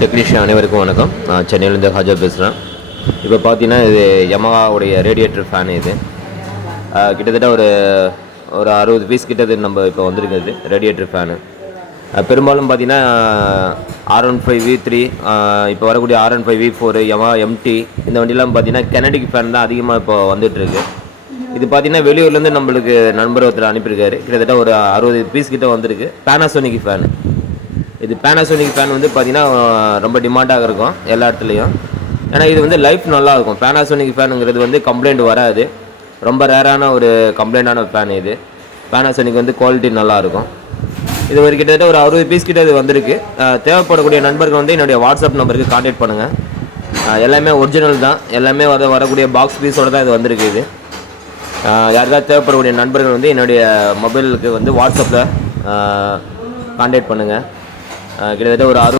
Technician அனைவருக்கும் வணக்கம். நான் சென்னையிலேருந்து ஹாஜா பேசுகிறேன் இப்போ பார்த்தீங்கன்னா இது யமஹாவுடைய ரேடியேட்டர் ஃபேன் இது. கிட்டத்தட்ட ஒரு ஒரு அறுபது பீஸ் கிட்டது நம்ம இப்போ வந்திருக்குது ரேடியேட்டர் ஃபேனு பெரும்பாலும் பார்த்தீங்கன்னா R one five V three இப்போ வரக்கூடிய R one five V four Yamaha MT இந்த வண்டிலாம் பார்த்தீங்கன்னா கெனடிக் ஃபேன் தான் அதிகமாக இப்போ வந்துட்டுருக்கு. இது பார்த்தீங்கன்னா வெளியூர்லேருந்து நம்மளுக்கு நண்பர் ஒருத்தர் அனுப்பியிருக்காரு. கிட்டத்தட்ட ஒரு அறுபது பீஸ் கிட்ட வந்திருக்கு. பேனாசோனிக் ஃபேன் இது பேனாசோனிக் ஃபேன் வந்து பார்த்தீங்கன்னா ரொம்ப டிமாண்டாக இருக்கும் எல்லா இடத்துலையும். ஏன்னா இது வந்து லைஃப் நல்லாயிருக்கும் பேனாசோனிக் ஃபேனுங்கிறது வந்து கம்ப்ளைண்ட் வராது. ரொம்ப ரேரான ஒரு கம்ப்ளைண்டான ஃபேன் இது. பேனாசோனிக் வந்து குவாலிட்டி நல்லாயிருக்கும் இது ஒரு கிட்டத்தட்ட ஒரு அறுபது பீஸ் கிட்ட இது வந்திருக்கு. தேவைப்படக்கூடிய நண்பர்கள் வந்து என்னுடைய வாட்ஸ்அப் நம்பருக்கு காண்டாக்ட் பண்ணுங்கள் எல்லாமே ஒரிஜினல் தான். எல்லாமே வர வரக்கூடிய பாக்ஸ் பீஸோடு தான் இது வந்திருக்கு இது. யாருக்காவது தேவைப்படக்கூடிய நண்பர்கள் வந்து என்னுடைய மொபைலுக்கு வந்து வாட்ஸ்அப்பில் காண்டாக்ட் பண்ணுங்கள் கிட்டத்தட்ட ஒரு அறுபது